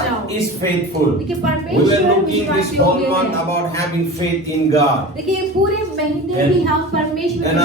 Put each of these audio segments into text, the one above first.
God is faithful. We were looking this whole month about having faith in God. देखिए पूरे महीने भी हम परमेश्वर And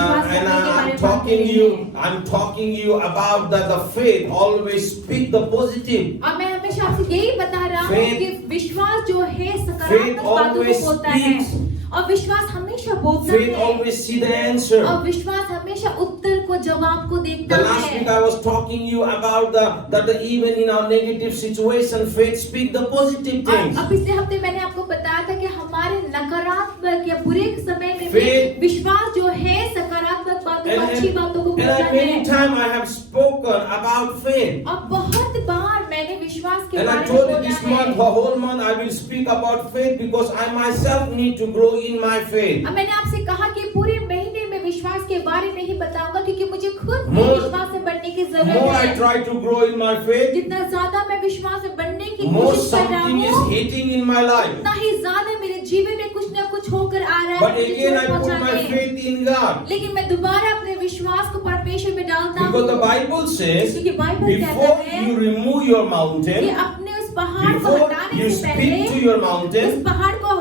I'm talking you about the faith. Always speak the positive. और मैं हमेशा आपसे यही बता रहा हूँ कि विश्वास जो है Faith सकारात्मक बातों always को बोलता है speaks. और विश्वास हमेशा बोलता Faith है always see the answer. और विश्वास हमेशा उत्तर को जवाब को देखता The last week है I was talking you about that even in our negative situation, faith speak the positive things. अब पिछले हफ्ते मैंने आपको बताया था कि हमारे नकारात्मक या बुरे समय में भी Faith- विश्वास जो है सकारात्मक बातों को अच्छी बातों को बोलता And many है times I have spoken about faith. और बहुत बार मैंने विश्वास के And I बारे में told you बोला this है month, the whole month I will speak about faith because I myself need to grow in my faith. अब मैंने आपसे कहा कि पूरे महीने में विश्वास के बारे में ही बताऊंगा क्योंकि मुझे खुद भी More- विश्वास में बढ़ने की More जरूरत I है try to grow in my faith, जितना ज्यादा मैं विश्वास में बढ़ने की more कोशिश कर रहा something is हूँ hitting in my life. उतना ही ज्यादा मेरे जीवन में कुछ न कुछ होकर आ रहा है But मुझे again I चोट put my पहुंचाने। faith in God. लेकिन मैं दोबारा अपने विश्वास को परमेश्वर में डालता Because the हूँ Bible says, क्योंकि बाइबल कहता before है you remove your कि mountain, अपने उस पहाड़ को before हटाने you से speak to पहले your उस mountain, पहाड़ को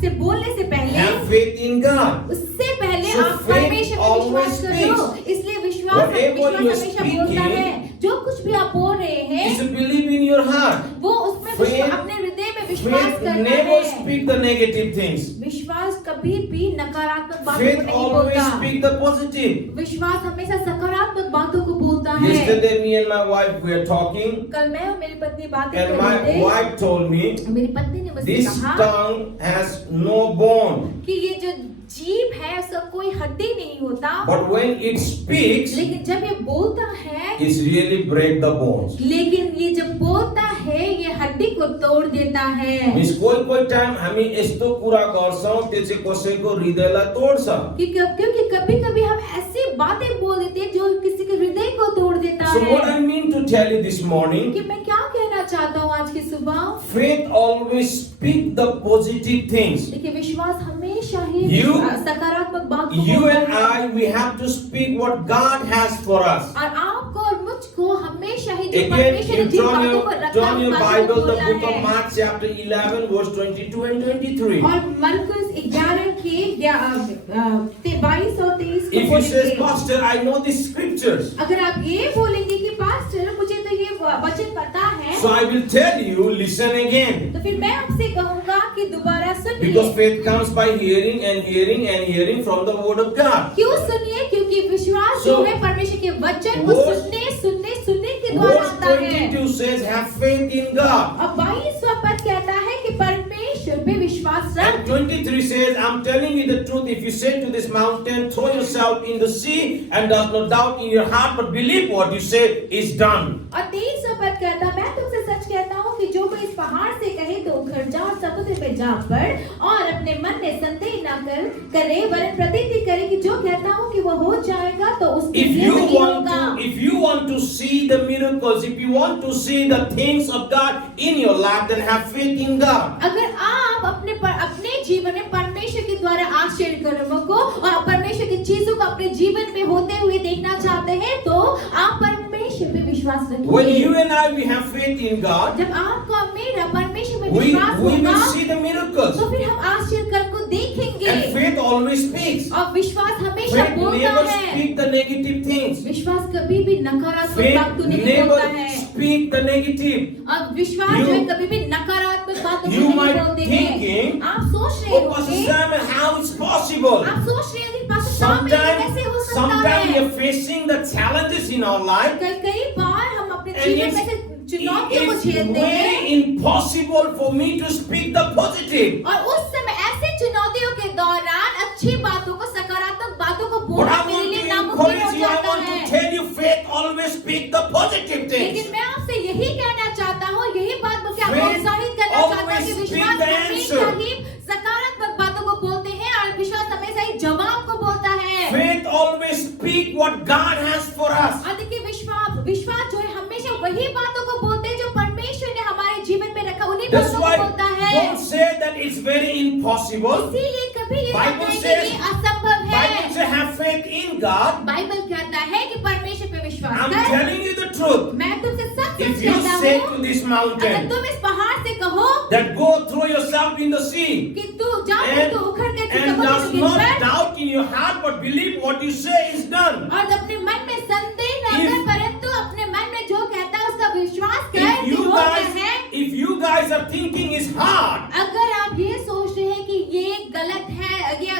से बोलने से पहले have faith in God. उससे पहले So आप faith परमेश्वर में always विश्वास करो speaks. इसलिए विश्वास Whatever you are हमेशा बोलता speaking, है जो कुछ भी आप बोल रहे हैं is to believe in your heart. वो उसमें Faith- अपने हृदय में विश्वास Faith करना never है speak the negative things. विश्वास कभी भी नकारात्मक बातों को Faith नहीं always बोलता speak the positive. विश्वास हमेशा सकारात्मक बातों को बोलता है Yesterday me and my wife were talking कल मैं और मेरी पत्नी बातें and कर my रहे थे wife told me मेरी पत्नी ने मुझसे this कहा tongue has no bone, कि ये जो जीभ है उसका कोई हड्डी नहीं होता but when it speaks, लेकिन जब ये बोलता है it really break the bones. लेकिन ये जब बोलता है ये हड्डी को तोड़ देता है Means कोई टाइम हामी यस्तो कुरा गर्छौं त्यो चाहिँ कसैको हृदयलाई तोड्छ. क्योंकि कभी कभी हम ऐसी बातें बोल देते हैं जो किसी के हृदय को तोड़ देता So what है I mean to tell you this morning, कि मैं क्या कहना चाहता हूँ आज की सुबह faith always speak the positive things. देखिए विश्वास हमेशा ही You- सकारात्मक बात को You बोलता and है I, we have to speak what God has for us. और आपको और मुझको हमेशा ही जो Again, परमेश्वर ने you जिन बातों को रखा turn your उन बातों Bible, को the बोला book of है Mark chapter 11 verse 22 and 23. और मरकुस 11 के 22 और 23 If को you say, बोलेंगे Pastor, I know the scriptures, अगर आप ये बोलेंगे कि पास्टर मुझे तो ये वचन पता है so I will tell you, listen again. तो फिर मैं आपसे कहूंगा कि दोबारा सुनिए Because faith comes by hearing and hearing and hearing from the word of God. क्यों सुनिए क्योंकि विश्वास So, जो है परमेश्वर के वचन को verse- सुनने के द्वारा Verse आता है 22 says, have faith in God. अब 22वां पद कहता है कि परमेश्वर पे विश्वास रख And 23 says, I'm telling you the truth. If you say to this mountain, throw yourself in the sea, and does not doubt in your heart, but believe what you say is done. और 23वां पद कहता मैं तुमसे सच कहता हूँ कि जो कोई इस पहाड़ से कहे तो उखड़ जा और समुद्र में जा पड़ और अपने मन में संदेह न करे वरन प्रतीति करे कि जो कहता हूँ कि वो हो जाएगा तो उसके लिए नहीं होगा If you want to see the miracles, if you want to see the things of God in your life, then have faith in God. अगर आप अपने जीवन में परमेश्वर के द्वारा आश्चर्य कर्मों को और परमेश्वर की चीजों को अपने जीवन में होते हुए देखना चाहते हैं तो आप परमेश्वर पे विश्वास When रखिए you and I, we have faith in God, जब आपको और मेरा परमेश्वर में we विश्वास will होगा see the miracles. तो फिर हम आश्चर्य कर्म को देखेंगे And faith always speaks. और विश्वास हमेशा Faith बोलता never है speak the negative things. विश्वास कभी भी नकारात्मक Faith बातों नहीं never बोलता है speak the negative. अब विश्वास You- जो है कभी भी नकारात्मक बातों को You नहीं might बोलते thinking, हैं आप सोच रहे Oh, Pastor होंगे Sam, how it's possible? आप सोच रहे होंगे पास्टर साहब ये कैसे हो सकता Sometimes we है are facing the challenges in our life, कई बार हम अपने and जीवन में से चुनौतियों को it's झेलते हैं very impossible for me to speak the positive. और उस समय ऐसे चुनौतियों के दौरान अच्छी बातों को सकारात्मक बातों को But बोलना I मेरे want लिए to नामुमकिन हो encourage you, I जाता want है to tell you, faith always speak the positive लेकिन things. मैं आपसे यही कहना चाहता हूँ यही बात मुझे आपको Faith उत्साहित करना चाहता है कि always विश्वास speak the हमेशा answer. ही सकारात्मक बातों को बोलते हैं और विश्वास हमेशा ही जवाब को बोलता है Faith always speak what God has for us. और देखिए विश्वास जो है हमेशा वही बातों को बोलते हैं जो परमेश्वर ने हमारे जीवन में रखा उन्हीं That's बातों why को बोलता है don't say that it's very impossible. इसीलिए कभी ये मत Bible कहें कि says- ये असंभव है Bible says have faith in God. Bible कहता है कि परमेश्वर पे विश्वास I'm कर telling you the truth. मैं तुमसे सच If सच you कहता say to this अगर mountain तुम इस पहाड़ से कहो that go throw yourself in the sea कि तू जाकर तू उखड़ के तू and समुद्र does में गिर not पड़ doubt in your heart but believe what you say is done. और अपने मन में संदेह न If- कर परंतु अपने मन में जो कहता है उसका विश्वास कर If कि you वो guys, क्या है। if you guys are thinking is hard, अगर आप ये सोच रहे हैं कि ये गलत है, ये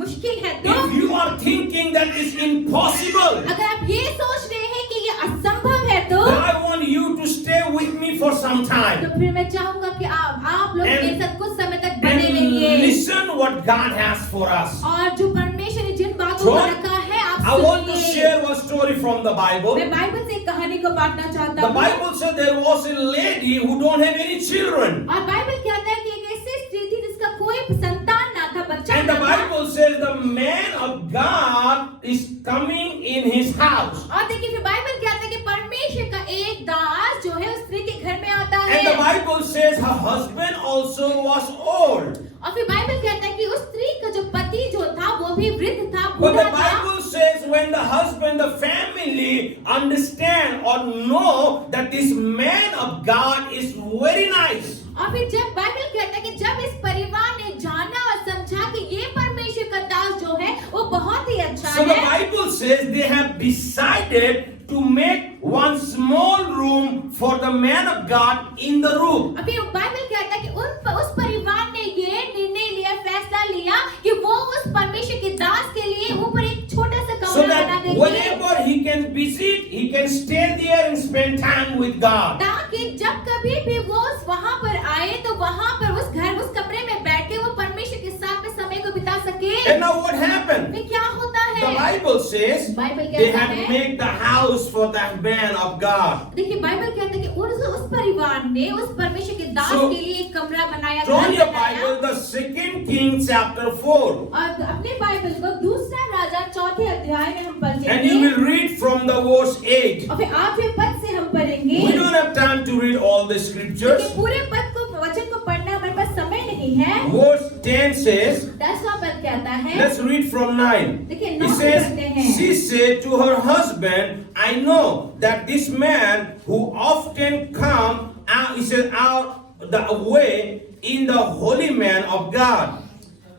मुश्किल है, तो if you are thinking that is impossible, अगर आप ये सोच रहे हैं कि ये असंभव है, तो then I want you to stay with me for some time फिर मैं चाहूंगा कि आप लोग And- मेरे साथ कुछ समय तक बने and रहिए listen what God has for us. और जो परमेश्वर ने जिन बातों So, को रखा है आप I want to सुनिए। share one story from the Bible. मैं बाइबल से एक कहानी को बांटना चाहता The हूँ। Bible said there was a lady who don't have any children. और बाइबल कहता है कि एक ऐसी स्त्री थी जिसका कोई संतान ना था, बच्चा And the ना था। Bible says the man of God is coming in his house. और देखिए फिर बाइबल कहता है कि परमेश्वर का एक दास जो है उस स्त्री के घर में आता है। And the Bible says her husband also was old. और फिर बाइबल कहता है कि उस स्त्री का जो पति जो था वो भी वृद्ध था, But बूढ़ा the था। Bible says when the husband, the family understand or know that this man of God is very nice. और फिर जब बाइबल कहता है कि जब इस परिवार ने जाना और समझा कि ये परमेश्वर का दास जो है वो बहुत ही अच्छा So the है, Bible says they have decided to make one small room for the man of God in the room. अभी बाइबल कहता है कि उस परिवार ने ये निर्णय लिया, फैसला लिया कि वो उस परमेश्वर के दास के लिए ऊपर एक छोटा सा So कमरा बना that देंगे, whenever he can visit, he can stay there and spend time with God. ताकि जब कभी भी वो वहां पर आए तो वहां पर उस घर उस कमरे में बैठ के वो परमेश्वर के साथ में समय को बिता सके। And now what happened? फिर क्या होता The है? Bible says बाइबल they कहता had है, made the house for that man of God. देखिए बाइबल कहता है कि उस परिवार ने उस परमेश्वर के दास So, के लिए एक कमरा बनाया, Turn घर your बनाया। Bible, the 2 Kings chapter 4. और अपने बाइबल को दूसरा राजा चौथे अध्याय में हम And you पढ़ेंगे will read from the verse 8. और फिर 8वें पद से हम पढ़ेंगे। We don't have time to read all the scriptures. देखिए पूरे पद को वचन को पढ़ना हमारे पास समय नहीं है। Verse 10 says, 10वां पद कहता है, let's read from 9. देखिए It 9 से says, पढ़ते हैं। she said to her husband, I know that this man who often come out, he said, out the way in the holy man of God.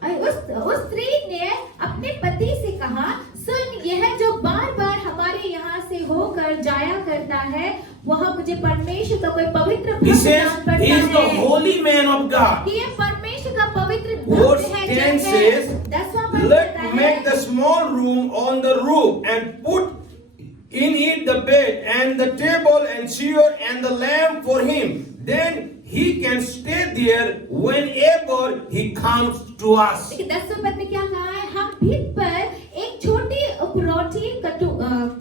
उस स्त्री ने अपने पति से कहा, सुन, यह जो बार बार हमारे यहाँ से होकर जाया करता है वह मुझे परमेश्वर का कोई पवित्र He भक्त says, जान पड़ता he is the है holy man of God. कि ये परमेश्वर का पवित्र Verse भक्त है, 10 जन है। says, 10वां पद कहता let है, make the small room on the roof and put in it the bed and the table and chair and the lamp for him. Then he can stay there whenever he comes to us. देखिए 10वें पद में क्या कहा है, हम भीत पर एक छोटी उपरोठी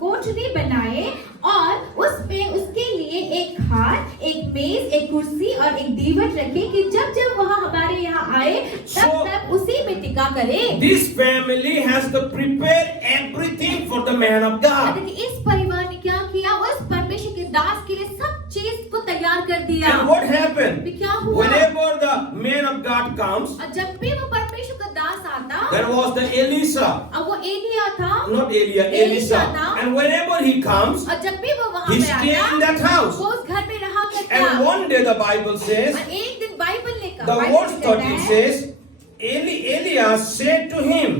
कोठरी बनाए और उस पे उसके लिए एक खाट, एक मेज, एक कुर्सी और एक दीवट रखे कि जब जब वह हमारे यहाँ आए तब तब उसी में टिका करे। This family has to prepare everything for the man of God. देखिए इस परिवार ने क्या किया, उस परमेश्वर के दास के लिए सब चीज को तैयार कर दिया। And what happened? फिर क्या हुआ? Whenever the man of God comes, और जब भी वो परमेश्वर का दास आता, there was the Elisha, अब वो एलिया था, not Elia, Elisha Elisha. था। And whenever he comes, और जब भी वो वहाँ he पे stay in आता, that house. वो उस घर में रहा करता। And one day the Bible says, और एक दिन बाइबल ने the कहा, verse बाइबल कहता 13 है, says, Elias said to him,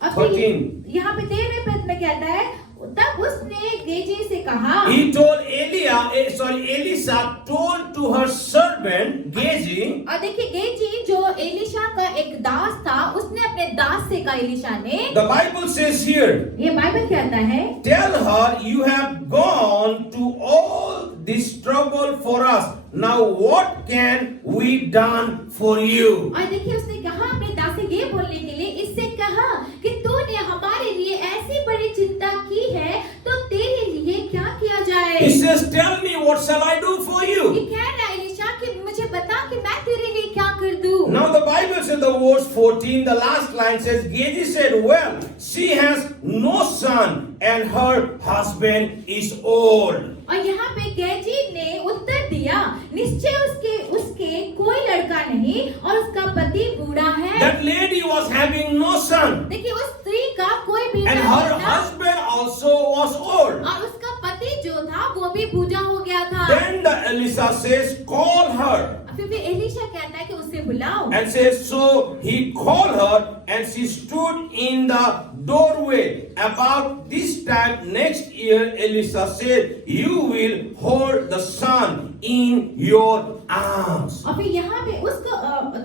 और फिर 13. यहाँ पे 13वें पद में कहता है, तब उसने गेजी से कहा, he told Elisha told to her servant Gehazi, और देखिए गेजी जो एलिशा का एक दास था, उसने अपने दास से कहा, एलिशा ने, the Bible says here, ये बाइबल कहता है, tell her you have gone to all this trouble for us. Now what can we done for you? और देखिए उसने कहा अपने दास से ये बोलने के लिए, इससे कहा कि तूने हमारे लिए ऐसी बड़ी चिंता की है तो तेरे लिए क्या किया जाए। He says, tell me what shall I do for ये you? कह रहा है एलिशा कि मुझे बता कि मैं तेरे लिए क्या कर दूं। Now the Bible says the verse 14, the last line says, Gehazi said, well, she has no son and her husband is old. और यहाँ पे गेजी ने उत्तर दिया, निश्चय उसके कोई लड़का नहीं और उसका पति बूढ़ा है। That lady was having no son देखिए उस स्त्री का कोई बेटा and her नहीं था husband also was old. और उसका पति जो था वो भी बूढ़ा हो गया था। Then the Elisha says, call her. फिर भी एलीशा कहता है कि उसे बुलाओ। And says, so he called her and she stood in the doorway. About this time next year, Elisha said, you will hold the son in your arms. और फिर यहाँ पे उसको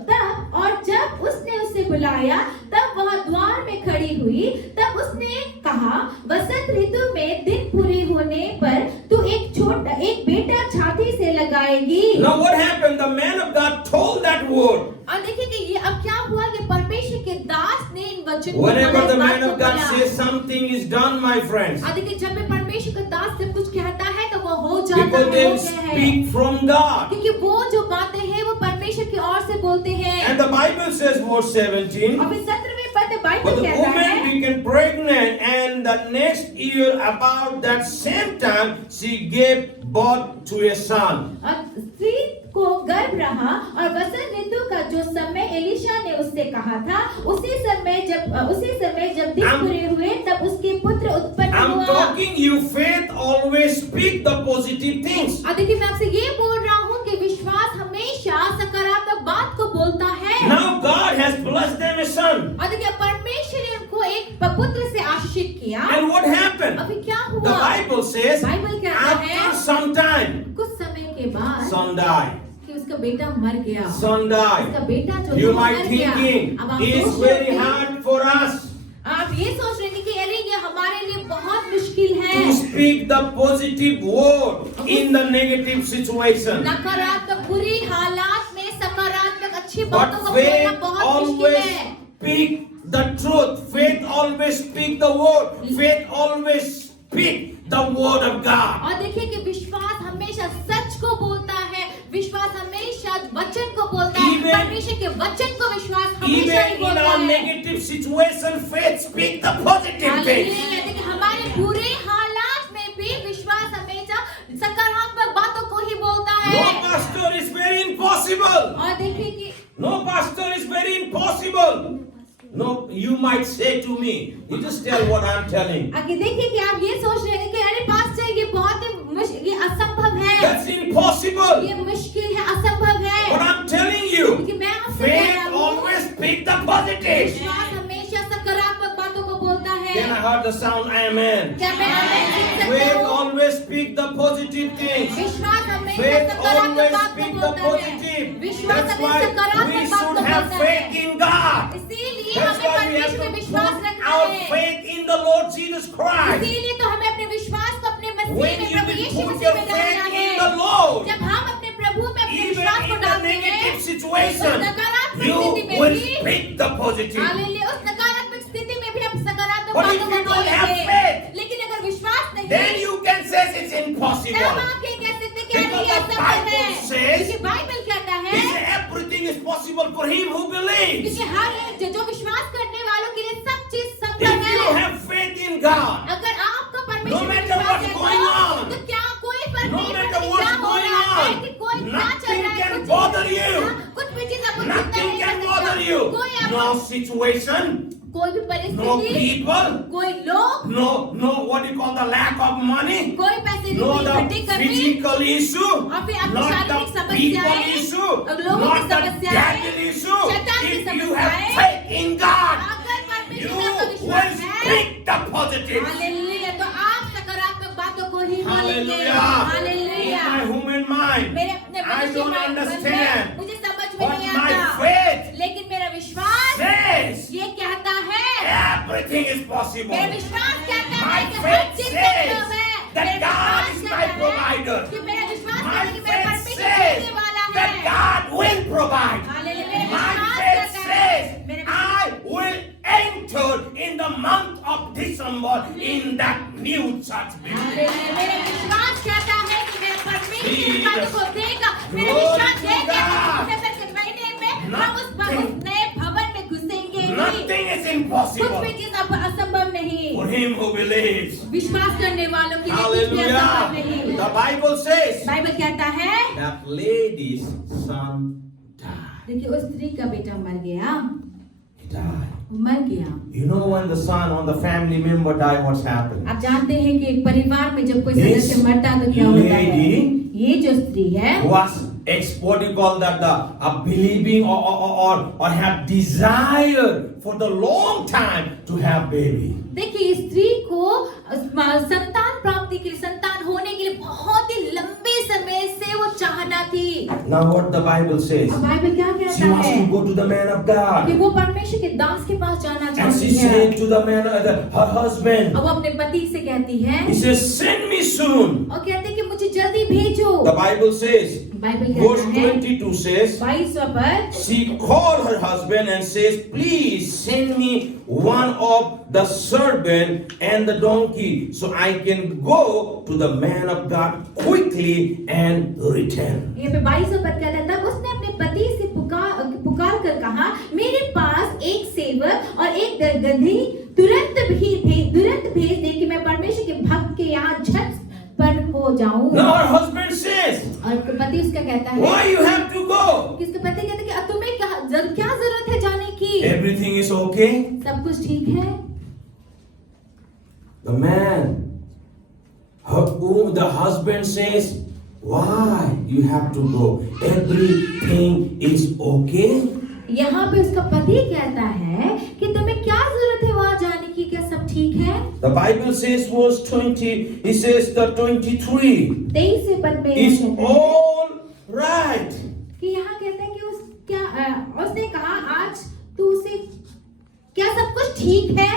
तब और जब उसने उसे बुलाया तब वह द्वार में खड़ी हुई। तब उसने कहा, वसंत ऋतु में दिन पूरे होने पर तू एक बेटा छाती से लगाएगी। Now what happened? The man of God told that word. और देखिए कि ये अब क्या हुआ कि परमेश्वर के दास ने इन वचन को Whenever the इस बात man को of God बोला। says something is done, my friends, और देखिए जब भी परमेश्वर का दास जब कुछ कहता है तो वो हो जाता because है, they हो गया है। speak from God. क्योंकि वो जो बातें हैं वो परमेश्वर की ओर से बोलते हैं। And the Bible says, verse 17, और फिर 17वें पद but बाइबल the कहता woman है, became pregnant, and the next year, about that same time, she gave birth to a son. और स्त्री को गर्भ रहा और वसंत ऋतु का जो समय एलीशा ने उससे कहा था, उसी समय जब दिन I'm- पूरे हुए तब उसके पुत्र उत्पन्न I'm हुआ। talking you, faith always speak the positive things. और देखिए मैं आपसे ये बोल रहा हूँ कि विश्वास हमेशा सकारात्मक बात को बोलता है। Now God has blessed them a son. और देखिए परमेश्वर ने उनको एक पुत्र से आशीषित किया। And what happened? अभी क्या The हुआ? Bible says, बाइबल कहता है after some time, कुछ समय के बाद son died. कि उसका बेटा मर गया। Son died. उसका बेटा जो You था might मर गया। thinking, अब आप it is सोच रहे very होंगे- hard for us आप ये सोच रहे हैं कि अरे ये हमारे लिए बहुत मुश्किल है to speak the positive word in the negative situation. नकारात्मक बुरी हालात में सकारात्मक अच्छी But बातों को बोलना faith बहुत मुश्किल always है। speak the truth. Faith always speak the word. Faith always speak the word of God. और देखिए कि विश्वास हमेशा सच को बोलता है। विश्वास हमेशा वचन को बोलता है। Even- परमेश्वर के वचन को विश्वास हमेशा ही Even in बोलता our है। negative situation, faith speak the positive things. Hallelujah. देखिए हमारे बुरे हालात में भी विश्वास हमेशा सकारात्मक बातों को ही बोलता No, है। pastor, it's very impossible. और देखिए कि No, pastor, it's very impossible. No, you might say to me, you just tell what I'm telling. आगे देखिए कि आप ये सोच रहे हैं कि अरे पास्टर ये बहुत ही ये असंभव है। That's impossible. ये मुश्किल है, असंभव है। But I'm telling you, क्योंकि मैं आपसे कह faith रहा हूँ, always speak the positive. विश्वास हमेशा सकारात्मक बातों को बोलता है। Can I hear the sound amen? क्या मैं आमेन सुन सकता Faith हूँ? always speak the positive things. विश्वास हमेशा Faith सकारात्मक always बात को speak the बोलता है। positive. विश्वास That's हमें why सकारात्मक we बात should को have बोलता है। faith in God. इसीलिए That's हमें why we have परमेश्वर to में विश्वास put रखना our है। faith in the Lord Jesus Christ. इसीलिए तो हमें अपने विश्वास को अपने मसीह When में you Prabhu will Yeshu put Masih your में डालना faith है। in the Lord, जब हम अपने प्रभु में अपने even विश्वास को in the डालते हैं, negative situation, नकारात्मक you स्थिति में will भी speak the positive. हालेलुया उस नकारात्मक स्थिति में भी हम सकारात्मक But if बातों को you don't have बोलेंगे। faith, लेकिन अगर विश्वास नहीं Then you can say it's तब impossible. आप ये कह सकते हैं कि अरे Because ये the असंभव है। Bible says- क्योंकि बाइबल कहता है He said everything is possible for him who believes. क्योंकि हर एक जो विश्वास करने वालों के लिए सब चीज संभव If you है। have faith in God, अगर आपका No परमेश्वर में matter विश्वास what's है going on, तो क्या कोई फर्क no नहीं matter पड़ता कि what's क्या हो going रहा है on, कि कोई क्या चल nothing रहा है can कुछ bother you. कुछ भी चीज आपको चिंता Nothing नहीं can कर bother सकता। you. कोई No आपको situation, कोई भी no परिस्थिति people, कोई लोग no what do you call the lack of money, कोई पैसे no की इकट्ठी the करनी physical issue, और फिर आपकी not शारीरिक the people समस्याएं issue, और लोगों की not the समस्याएं devil issue. शैतान की If you have समस्याएं faith in God, अगर you परमेश्वर में आपका will विश्वास है speak the positive. हालेलुया तो आप सकारात्मक बातों को ही बोलेंगे Hallelujah. Hallelujah In my human mind, मेरे अपने I मनुष्य don't मन में understand. मुझे समझ में But नहीं my आता faith लेकिन मेरा विश्वास says ये कहता है everything is possible. मेरा विश्वास कहता My है कि हर faith चीज says संभव है that मेरा God विश्वास is कहता my है provider. कि मेरा विश्वास My कहता है कि मेरा faith परमेश्वर says देने वाला that है God will provide. हालेलुया मेरा My विश्वास faith कहता है says मेरा I will enter in the month of December in that new church building. Hallelujah मेरा विश्वास कहता है कि मेरा परमेश्वर इन Jesus. बातों को देगा मेरा Glory विश्वास to ये कहता है God. कि दिसंबर के महीने में हम उस Nothing. नए भवन में घुसेंगे ही Nothing is कुछ impossible भी चीज अब असंभव नहीं for him who believes. विश्वास करने वालों के लिए कुछ भी असंभव नहीं Hallelujah. The Bible says Bible कहता है that lady's son died. देखिए उस स्त्री का बेटा मर गया He died. मर गया। You know when the son or the family member die, what's happened? आप जानते हैं कि एक परिवार में जब कोई This सदस्य मरता है तो क्या होता है? lady ये जो स्त्री है Was what do you call that? A believing or have desire for the long time to have baby. देखिए स्त्री को संतान प्राप्ति के लिए, संतान होने के लिए बहुत ही लंबे समय से वो चाहना थी। Now what the Bible says? अब बाइबल क्या She कहता wants है? to go to the man of God. कि वो परमेश्वर के दास के पास जाना And she चाहती है। said to the man, her husband, अब वो अपने पति से कहती है he says, send me soon. और कहते हैं कि मुझे जल्दी भेजो। The Bible says, Bible verse कहता है 22 says, 22 पर she called her husband and says, please send me one of the servant and the donkey so I can go to the man of God quickly and return. ये पे 22 पर कहता है तब उसने अपने पति से पुकार कर कहा मेरे पास एक सेवक और एक गदही तुरंत भेज दे कि मैं परमेश्वर के भक्त के यहाँ झट पर हो जाऊं। Now her husband says, और पति उसका कहता है why you have to go? किसके पति कहते हैं कि अब तुम्हें क्या जरूरत है जाने की? Everything is okay. सब कुछ ठीक है। The man, the husband says, why you have to go? Everything is okay. यहाँ पे उसका पति कहता है कि तुम्हें क्या जरूरत है वहां जाने की, क्या सब ठीक है? The Bible says verse 20, it says the 23, 23 पद में it's कहता है all right. कि यहाँ कहता है कि उसने कहा आज तू उसे क्या सब कुछ ठीक है?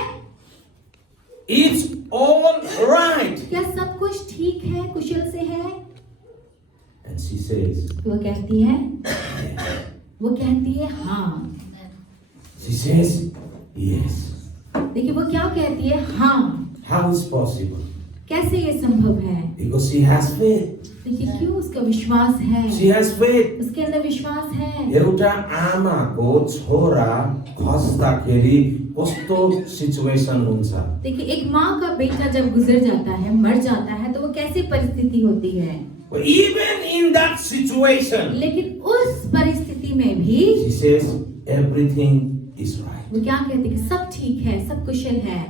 It's all right. क्या सब कुछ ठीक है, कुशल से है? And she says, वो कहती है हाँ। she says, yes. देखिए वो क्या कहती है? हाँ। How is possible? कैसे ये संभव है? Because she has faith. देखिए क्यों? उसका विश्वास है। She has faith. उसके अंदर विश्वास है। एउटा आमाको छोरा खस्दाखेरि कस्तो सिचुएसन हुन्छ? देखिए एक माँ का बेटा जब गुजर जाता है, मर जाता है, तो वो कैसी परिस्थिति होती है? Even in that situation, लेकिन उस परिस्थिति में भी she says everything is right. वो क्या कहती है कि सब ठीक है, सब कुशल है,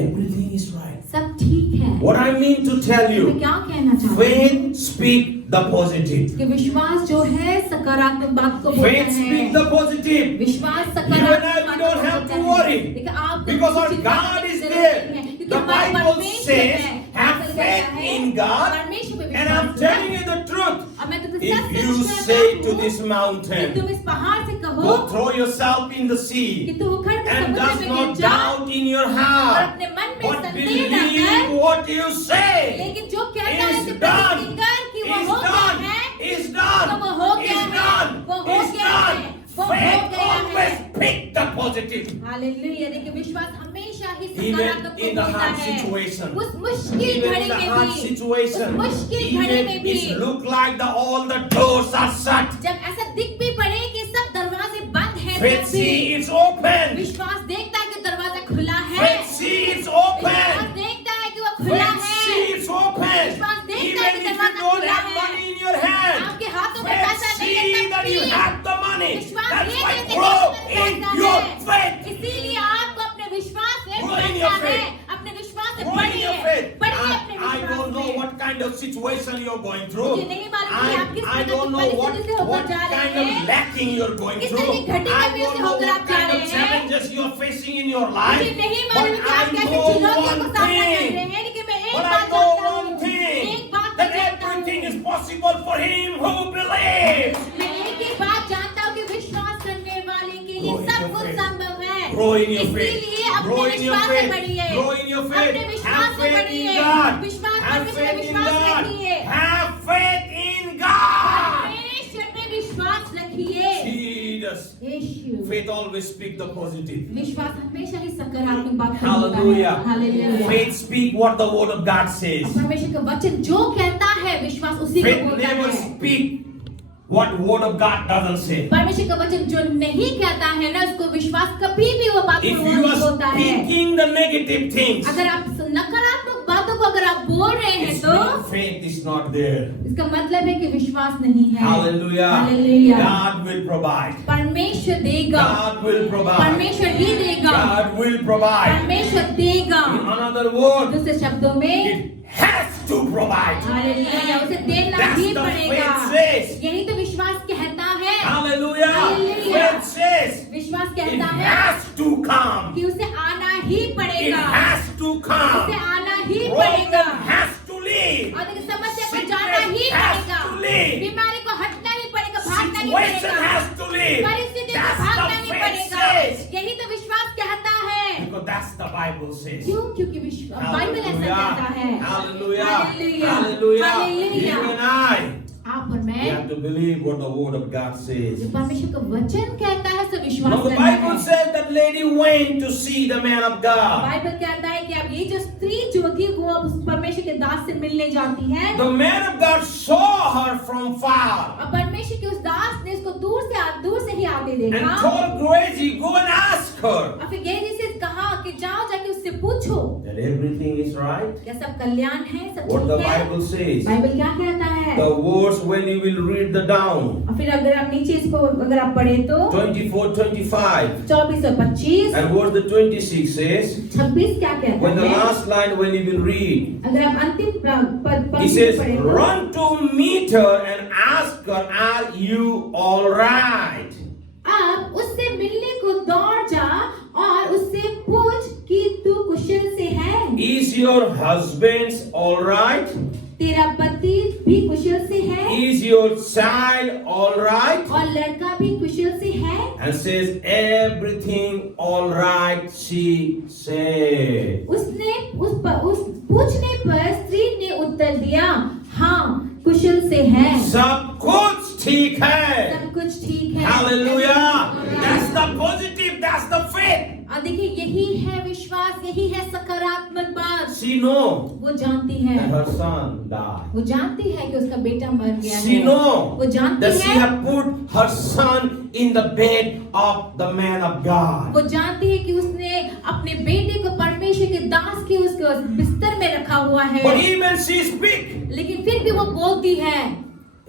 Everything is right. सब ठीक है। What I mean to tell मैं you, क्या कहना चाहती हूँ faith speak the positive. कि विश्वास जो है सकारात्मक बात को बोलता Faith speak है। the positive. विश्वास You and सकारात्मक I, we बात don't को have बोलता to है। worry. लेकिन आपको Because our चिंता God करने is की जरूरत there. नहीं है, क्योंकि The हमारा Bible परमेश्वर says, है। have बाइबल faith कहता है, in God. परमेश्वर पे And विश्वास I'm करो। telling you the truth. और मैं तुमसे If सच you कहता say to हूँ this कि mountain, तुम इस पहाड़ से कहो go throw yourself in the कि sea, तू उखड़ कर and समुद्र does में not गिर जा doubt in your और heart, अपने मन में but संदेह न believe कर, what you say. लेकिन जो कहता है Is कि done. प्रतिज्ञा कर कि वो Is हो गया done. है, Is तो done. वो हो गया Is है, done. वो हो Is गया है, done. वो हो Faith गया always है। pick the positive. हालेलुया। देखिए विश्वास हमेशा ही Even सकारात्मक को in the बोलता hard है। situation. उस मुश्किल Even घड़ी in the में hard भी, उस situation, मुश्किल घड़ी even में भी, it look like all the doors are shut. जब ऐसा दिख भी पड़े कि सब दरवाजे बंद हैं, Faith तब भी see it's open. विश्वास देखता है कि दरवाजा खुला है। Faith see it's विश्वास open. देखता है कि वो खुला Faith है। see it's open. विश्वास देखता Even है कि if you दरवाजा don't खुला have है। money in your hand, आपके हाथों में faith पैसा नहीं है, see तब that you भी have the money. विश्वास That's ये why कहते grow हैं in कि your है। faith. इसीलिए आपको अपने विश्वास से Grow in बढ़ना your है। faith. अपने विश्वास से Grow in your बढ़िए, faith. बढ़िए अपने I विश्वास don't know में। what kind of situation you're going through. मुझे नहीं मालूम कि आप किस I तरह की don't know what परिस्थिति से होकर जा रहे kind हैं। of lacking you're going किस through. तरह की घटी I कमियों don't से know होकर what आप जा kind रहे of हैं। challenges you're facing in your life. मुझे नहीं But मालूम कि आप I कैसे know चुनौतियों को one सामना कर रहे thing. हैं, लेकिन मैं एक But I बात know जानता one हूँ, thing. एक बात That मैं जानता everything हूँ। is possible for him who believes. मैं एक ही बात जानता हूँ कि विश्वास करने वाले के लिए Grow in सब your कुछ faith. संभव है। Grow in your faith. इसीलिए Grow अपने in your विश्वास से faith. बढ़िए। Grow in your faith. अपने विश्वास Have से faith in बढ़िए। God. विश्वास Have परमेश्वर में faith in विश्वास God. रखिए। Have faith in God. परमेश्वर में विश्वास रखिए। Jesus. Yeshu. Faith always speak the positive. विश्वास हमेशा ही सकारात्मक बात करता है। Hallelujah. Hallelujah. Faith speak what the word of God says. और परमेश्वर का वचन जो कहता है विश्वास उसी को Faith बोलता never है। speak what word of God doesn't say. परमेश्वर का वचन जो नहीं कहता है ना उसको विश्वास कभी भी वो बात को If नहीं you are बोलता है। speaking the negative things, अगर आप नकारात्मक बातों को अगर आप बोल रहे हैं It's तो mean faith is not there. इसका मतलब है कि विश्वास नहीं है। Hallelujah. Hallelujah. God will provide. परमेश्वर देगा, God will provide. परमेश्वर ही देगा, God will provide. परमेश्वर देगा। In another word, दूसरे शब्दों में it has to provide. Hallelujah, उसे देना That's ही the पड़ेगा। faith says. यही तो विश्वास कहता है। Hallelujah. Hallelujah. Faith says विश्वास it कहता है has to come. कि उसे आना ही It पड़ेगा, has to come. उसे आना ही पड़ेगा। Problem has to leave. और देखिए, समस्या को Sickness जाना ही has पड़ेगा, to leave. बीमारी को हटना ही पड़ेगा, भागना ही Situation पड़ेगा, has to leave. परिस्थिति को That's भागना the ही faith पड़ेगा। says. यही तो विश्वास कहता है। Because that's the Bible says. क्यों? क्योंकि विश्वास बाइबल ऐसा कहता है। Hallelujah. Hallelujah. Hallelujah. Hallelujah. You and I, आप और we मैं have to believe what the Word of God says. जो परमेश्वर का वचन कहता है तो Now विश्वास the करना है। Bible says that lady went to see the man of God. Bible कहता है कि अब ये जो स्त्री जो थी वो अब उस परमेश्वर के दास से मिलने जाती है The man of God saw her from far और परमेश्वर के उस दास ने उसको दूर से ही आते and देखा told Gehazi, go and ask her और फिर गेहजी से कहा कि जाओ जाके उससे पूछो that everything is right. क्या सब कल्याण है, सब What the ठीक है। Bible says. बाइबल क्या कहता है? The verse when you will read the down. और फिर अगर आप नीचे इसको अगर आप पढ़े तो 24-25. 24 और 25 And verse the 26 says, 26 क्या कहता when the है? last line when you will read, अगर आप अंतिम पद he says, पढ़े तो run to meet her and ask her, are you all right? अब उससे मिलने को दौड़ जा और उससे पूछ कि तू कुशल से है, Is your husband all right? तेरा पति भी कुशल से है Is your child all right? और लड़का भी कुशल से है। And says, everything all right, she said. उसने उस पूछने पर स्त्री ने उत्तर दिया, हाँ कुशल से है, सब कुछ ठीक है. सब कुछ ठीक है। Hallelujah. That's the positive, that's the faith. और देखिए यही है विश्वास, यही है सकारात्मक बात। She know वो जानती that है, her son died. वो जानती है कि उसका बेटा मर गया She है, know वो जानती that she है, have put her son in the bed of the man of God. वो जानती है कि उसने अपने बेटे को परमेश्वर के दास के उसके बिस्तर में रखा हुआ है, But even she speak, लेकिन फिर भी वो बोलती है,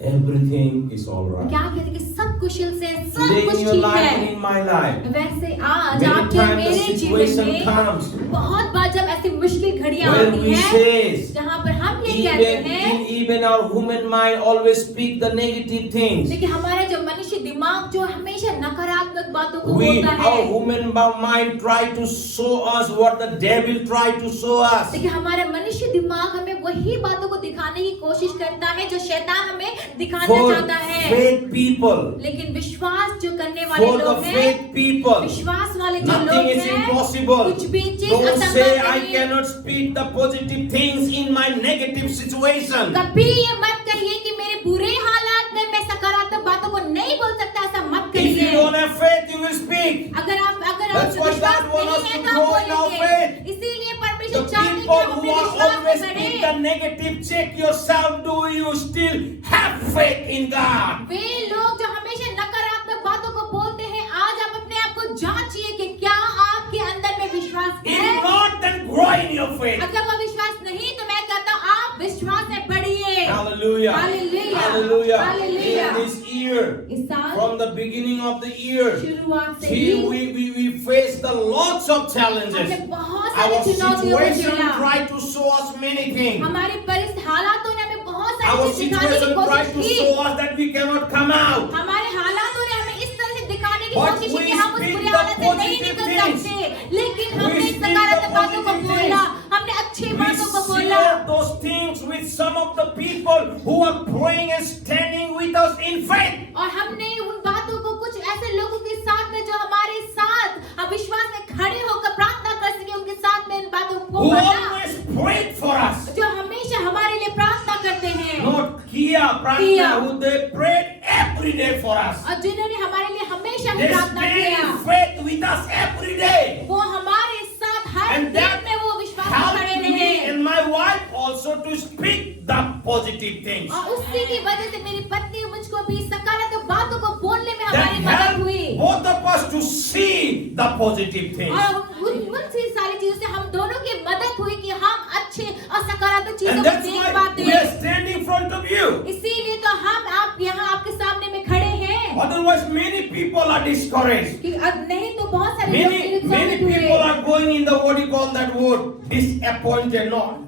everything is all right. क्या कहती है कि सब कुशल से है, सब Today कुछ in your ठीक life and है। in my life, वैसे आज many आपके और times मेरे the जीवन situation में comes बहुत बार जब ऐसी मुश्किल घड़ियां where आती we हैं says, जहाँ पर हम ये कहते हैं, even our human mind always speak the negative things. लेकिन हमारा जो मनुष्य दिमाग जो हमेशा नकारात्मक बातों को We, बोलता है, our human mind try to show us what the devil try to show us. लेकिन हमारा मनुष्य दिमाग हमें वही बातों को दिखाने की कोशिश करता है जो शैतान हमें दिखाना For चाहता है। faith people, लेकिन विश्वास जो करने वाले for the लोग हैं, faith people, विश्वास वाले जो nothing लोग is हैं, impossible. कुछ भी चीज Don't say असंभव I नहीं। cannot speak the positive things in my negative situation. कभी ये मत कहिए कि मेरे बुरे हालात में मैं सकारात्मक बातों को नहीं बोल सकता, ऐसा मत If you करिए। don't have faith, you will speak. अगर आप That's why विश्वास God wants us नहीं है to तो grow आप in our बोलेंगे। faith. इसीलिए The परमेश्वर चाहते हैं कि people हम who अपने are विश्वास always में speak बढ़ें। the negative, check yourself. Do you still have faith in God? वे लोग जो हमेशा नकारात्मक बातों को बोलते हैं, आज आप अपने आप को जांचिए कि क्या आपके अंदर में विश्वास If है। not, then grow in your faith. अगर वो विश्वास नहीं तो मैं कहता हूँ आप विश्वास में बढ़िए। Hallelujah. Hallelujah. Hallelujah. Hallelujah. In this year, इस साल from the beginning of the year, शुरुआत से ही we face the lots of challenges. हमने बहुत सारी Our चुनौतियों को situation झेला। tried to show us many things. हमारी परिस्थिति हालातों ने हमें बहुत Our सारी चीजें दिखाने की situation tried कोशिश to की। show us that we cannot come out. हमारे हालातों ने हमें इस तरह से दिखाने की But कोशिश की we कि हम उस speak बुरी the हालत से नहीं positive निकल things. सकते, लेकिन We हमने speak the सकारात्मक बातों को positive बोला, things. हमने अच्छी We बातों को बोला। share those things with some of the people who are praying and standing with us in faith. और हमने उन बातों को कुछ ऐसे लोगों के साथ में जो हमारे साथ विश्वास में खड़े होकर प्रार्थना कर सके, उनके साथ में इन बातों को Who बोला, always prayed for us. जो हमेशा हमारे लिए प्रार्थना करते हैं Not Kia, Kia. Prantha, who they prayed every day for us. और जिन्होंने हमारे लिए हमेशा ही They प्रार्थना stay किया, in faith with us every day. वो हमारे साथ हर And दिन that में वो विश्वास में खड़े helped रहे। me and my wife also to speak the positive things. और उसी की वजह से मेरी पत्नी मुझको भी सकारात्मक बातों को बोलने में That हमारी मदद helped हुई। both of us to see the positive things. और उन सारी चीजों से हम दोनों की मदद हुई कि हम अच्छे और सकारात्मक चीजों And को that's देख why पाते we are हैं। standing in front of you. इसीलिए तो हम आप यहाँ आपके सामने में खड़े हैं Otherwise, many people are discouraged. कि अब नहीं तो बहुत सारे लोग Many निरुत्साहित people हुए। are going in the what do you call that word? Disappointed, not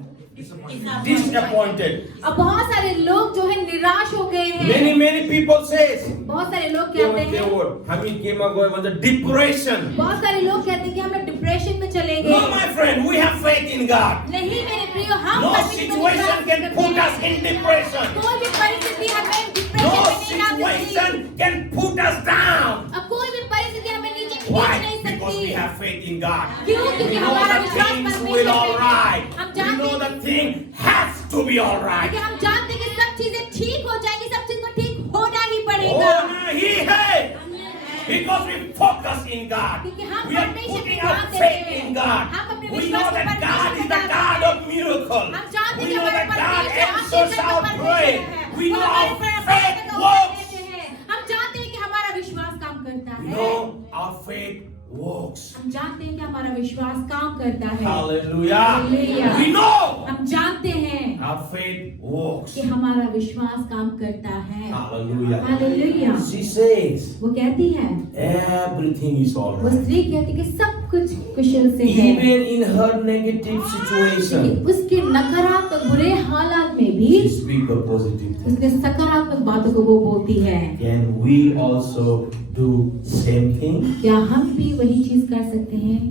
disappointed. अब बहुत सारे लोग जो है निराश हो गए हैं। Many people says, बहुत सारे लोग कहते हैं, depression. बहुत सारे लोग कहते हैं कि हम लोग डिप्रेशन में चले No, गए। my friend, we have faith in God. नहीं मेरे प्रियो, हम No परमेश्वर पर विश्वास situation can करते put हैं। us in depression. कोई भी परिस्थिति हमें No डिप्रेशन में नहीं ला सकती। situation can put us down. अब कोई भी परिस्थिति हमें नीचे खींच Why? नहीं Because we सकती। have faith in God. क्यों? We क्योंकि know हमारा that विश्वास things परमेश्वर will पे all है। right. हम We जानते know हैं that thing has to be all right. कि हम जानते हैं कि सब चीजें ठीक हो जाएंगी, सब चीज को ठीक होना ही Oh, पड़ेगा। no, he has. Because we focus in God. क्योंकि हम We are परमेश्वर putting पे our ध्यान faith देते हैं। in God. हम अपने We विश्वास know को that परमेश्वर God पे is the डालते God हैं। of miracles. हम जानते हैं We कि know हमारा that God परमेश्वर answers आशीर्वाद our का prayer. परमेश्वर है। We वो know हमारे our प्रार्थना faith का उत्तर works. देते हैं। हम जानते हैं कि हमारा विश्वास काम करता We है। know our faith works. हम जानते हैं कि हमारा विश्वास काम करता है। Hallelujah. Hallelujah. We know हम जानते हैं our faith works. कि हमारा विश्वास काम करता है। Hallelujah. हालेलुया। She says वो कहती है, everything is all वो right. स्त्री कहती है कि सब कुछ कुशल से है। Even in her negative situation, लेकिन उसके नकारात्मक बुरे हालात में भी she speaks the positive thing. उसने सकारात्मक बातों को वो बोलती है। Can we also do same thing? क्या हम भी वही चीज कर सकते हैं?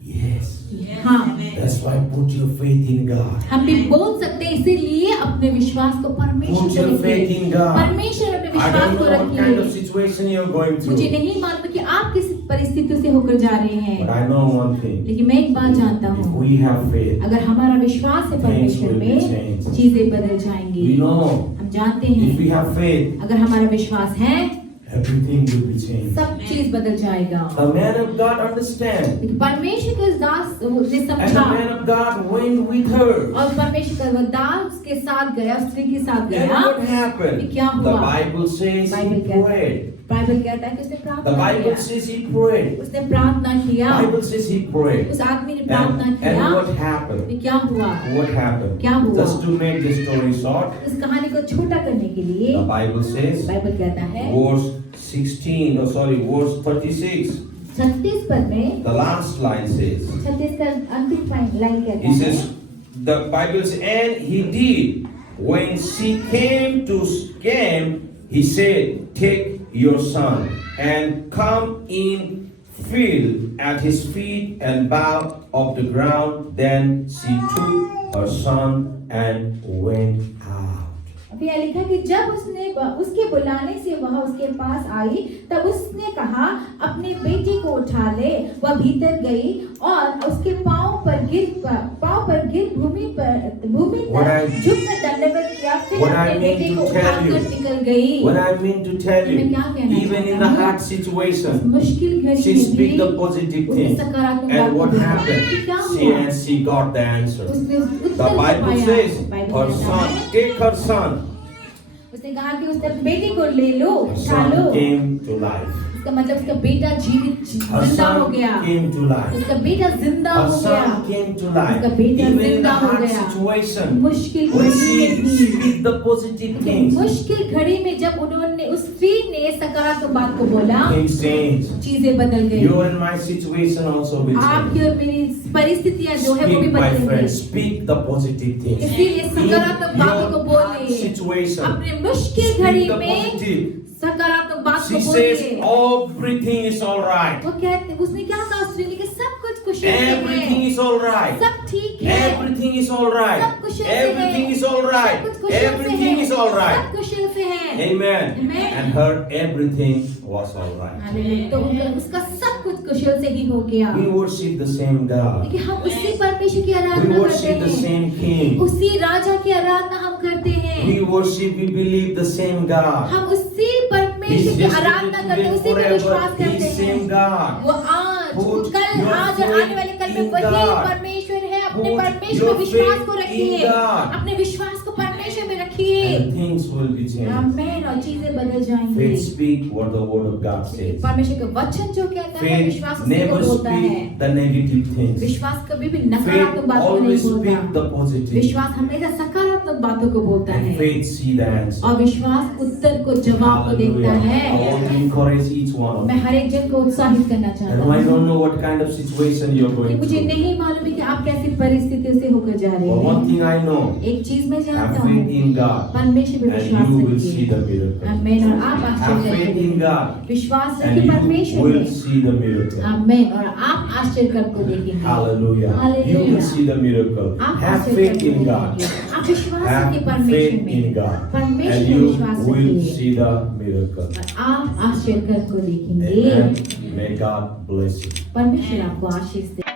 Yes. हाँ, That's why put your faith in God. हम भी बोल सकते हैं। इसीलिए अपने विश्वास को परमेश्वर Put पे your faith रखिए। in God. परमेश्वर में अपने I विश्वास don't को know what kind of रखिए। situation you're going मुझे through, नहीं मालूम कि आप किस परिस्थितियों से होकर जा रहे but हैं, I know one thing. लेकिन मैं एक बात जानता If हूँ, we have faith, अगर हमारा विश्वास है परमेश्वर will be में, changed. चीजें बदल जाएंगी। we know हम जानते if हैं we have faith, अगर हमारा विश्वास है, everything will be changed. सब चीज बदल जाएगा। The man of God understand, लेकिन परमेश्वर का इस दास ने and the समझा man of God went with her. और परमेश्वर का वो दास के साथ गया, स्त्री के साथ And गया। what happened? फिर क्या The हुआ? Bible says बाइबल he कहता है, prayed. बाइबल कहता है कि उसने The प्रार्थना Bible किया। says he prayed. उसने प्रार्थना किया। Bible says he prayed. उस आदमी ने प्रार्थना And किया। what happened? फिर क्या हुआ? What happened? क्या हुआ? Just to make the story short, इस कहानी को छोटा करने के लिए the Bible says, बाइबल कहता है verse 36, 36 पद में, the last line says, 36 का अंतिम लाइन कहता he है, says, the Bible says, and he did. When she came to Shechem, he said, take your son and come in, fell at his feet and bowed of the ground. Then she took her son and went out. अब यह लिखा कि जब उसके बुलाने से वह उसके पास आई, तब उसने कहा अपने बेटे को उठा ले। वह भीतर गई और उसके पांव पर गिर भूमि पर झुककर दंडवत किया। फिर What I अपने mean बेटे to को tell you, उठाकर निकल गई। What I mean to tell you, मैं क्या कहना even in चाहता the हूँ? hard situation, मुश्किल घड़ी she में speak भी the positive उसने thing. सकारात्मक And बात what को happened? बोला। क्या She हुआ? and she got the answer. उसने उत्तर The को Bible पाया। says, बाइबल her कहता son, है, take her son. उसने कहा कि उसने अपने बेटे को ले लो, Her उठा लो। son came to life. इसका मतलब उसका बेटा Her जिंदा हो son गया। came to life. उसका बेटा जिंदा Her हो गया। son came to life. उसका बेटा Even in the जिंदा हो hard गया। situation, मुश्किल when घड़ी she में भी, speak the positive things, मुश्किल घड़ी में जब उन्होंने उस स्त्री ने सकारात्मक बात को बोला, things change. चीजें बदल गई। Your and my situation also will आपकी change. और मेरी परिस्थितियां जो है वो भी Speak, my बदल friend, गई। speak the positive things. इसीलिए In सकारात्मक बातों को your hard बोलिए। situation, अपने मुश्किल speak घड़ी the में positive. सकारात्मक बात को She says बोलिए। everything is all right. वो कहते, उसने क्या कहा स्त्री ने कि सब कुछ कुशल से Everything है, is all right. सब ठीक है, Everything is all right. सब कुशल से है, Everything is all right. सब कुछ कुशल से Everything है, is all right. सब कुशल से है। Amen. Amen. And her everything was all right. Hallelujah. तो उसका सब कुछ कुशल से ही हो गया। We worship the same God. लेकिन हम उसी परमेश्वर की We आराधना करते worship the हैं, same King. उसी राजा की आराधना हम करते हैं। We worship, we believe the same God. हम उसी परमेश्वर He's की आराधना yesterday, करते हैं, today, उसी पे विश्वास forever. करते He's हैं। same God. वो आज, Put कल, your आज और आने वाले कल में faith in वही God. परमेश्वर है। अपने Put परमेश्वर your में विश्वास को faith रखिए, in God. अपने विश्वास को परमेश्वर में रखिए, and things will be changed. आमीन, और चीजें बदल जाएंगी। Faith speak what the word of God says. परमेश्वर का वचन जो कहता है, Faith विश्वास उसी never को बोलता है। speak the negative things. विश्वास कभी भी Faith नकारात्मक बातों को नहीं always बोलता। speak the positive. विश्वास हमेशा सकारात्मक बातों को बोलता And है, faith see the answer. और विश्वास उत्तर को, जवाब को देखता Hallelujah. I want to है। encourage each one of मैं you. हर एक जन को उत्साहित करना चाहता And I हूँ don't know what kind of situation you're कि going मुझे through. नहीं मालूम है कि आप कैसी परिस्थितियों से होकर जा रहे But one हैं। thing I know, एक चीज मैं जानता have faith हूँ, in God, परमेश्वर पे and विश्वास you will see रखिए। the miracle. आमीन, और आप Have आश्चर्य faith in करेंगे। God, विश्वास and रखिए you परमेश्वर will में। see the miracle. आमीन, और आप आश्चर्य कर को देखेंगे। Hallelujah. You will Hallelujah. see the miracle. आप Have आश्चर्य faith कर को in God. देखेंगे। आप विश्वास Have रखिए परमेश्वर faith in में। God. And परमेश्वर में you विश्वास will रखिए, see the miracle. और आप आश्चर्य कर को देखेंगे। Amen. May God bless you. परमेश्वर आपको आशीष दे।